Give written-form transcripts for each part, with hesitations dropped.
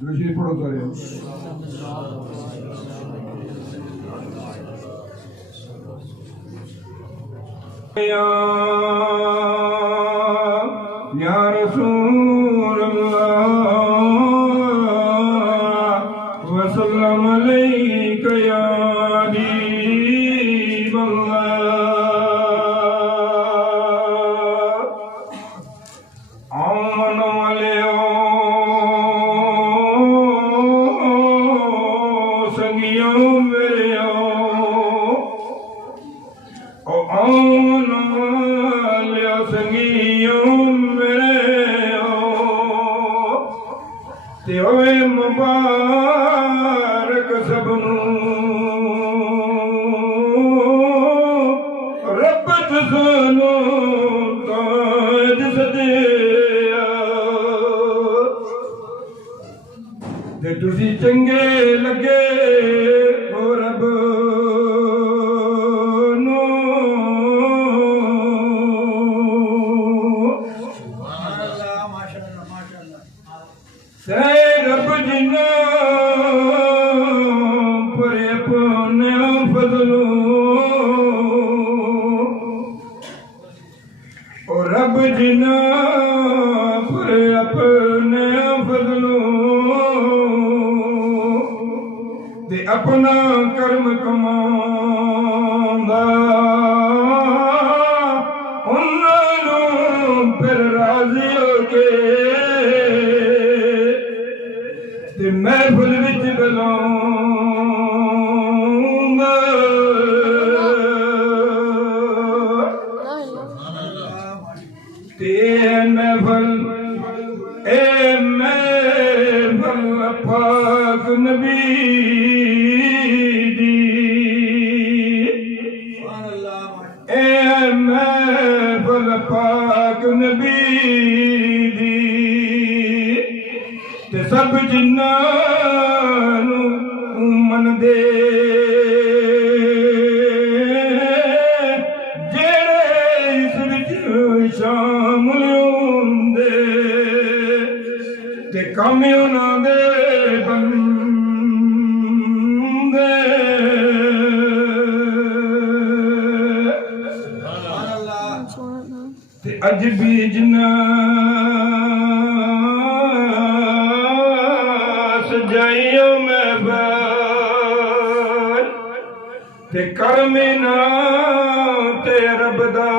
दूसरी पढ़ो करे या रसूल अल्लाह वसल्लम अलैका या हबीब अल्लाह आमन वालेओ संगियो मेरेओ ओ आमन वालेओ संगियो मेरेओ ते ओए मुबारक सबनू रब तसानो ताज सदिया ते तुसी चंगे लगे ओ रब नो से रब जिन्ना पर अपने फजलो ओ रब जिन्ना पर अपने फजलो ते अपना कर्म कमांदा उन्होंने फिर राजी हो के ते महफिल विच बुलाऊंगा ते महफिल पाक नबी दी महफिल पाक नबी दी ते सब जिन्नां नूं मनदे जेड़े इस विच शामिल हुंदे ते कम उन्हां दे बंदे ते अज भी जिन्ना सजाइयो महफिल ते करमीना ते रब दा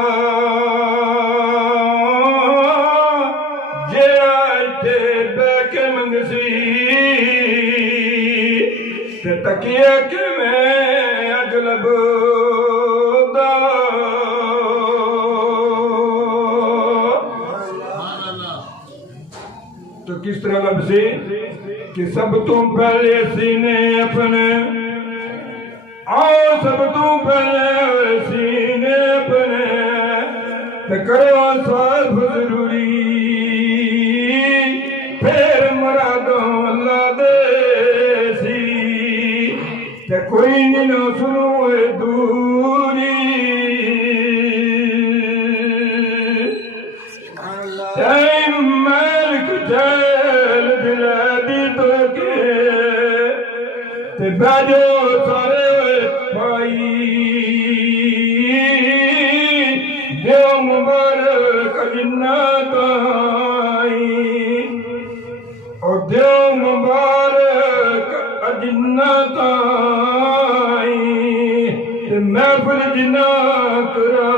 जेड़ा इत्थे बैठ के मंगसी ते तकिया किवें अज लभदा तो किस तरह लभसी कि सब तो पहले सीने अपने आओ सब तो पहले सीने अपने ते करो साफ जरूरी फिर मुरादों अल्लाह दे सी ते कोई नहीं ना सुनो दूरी मलिक जल दिला दी तो के ते बाजो सारे भाई देव मुबारक जिन्नत आई और देव मुबारक जिन्नत आई ते महफिल जिन्ना करा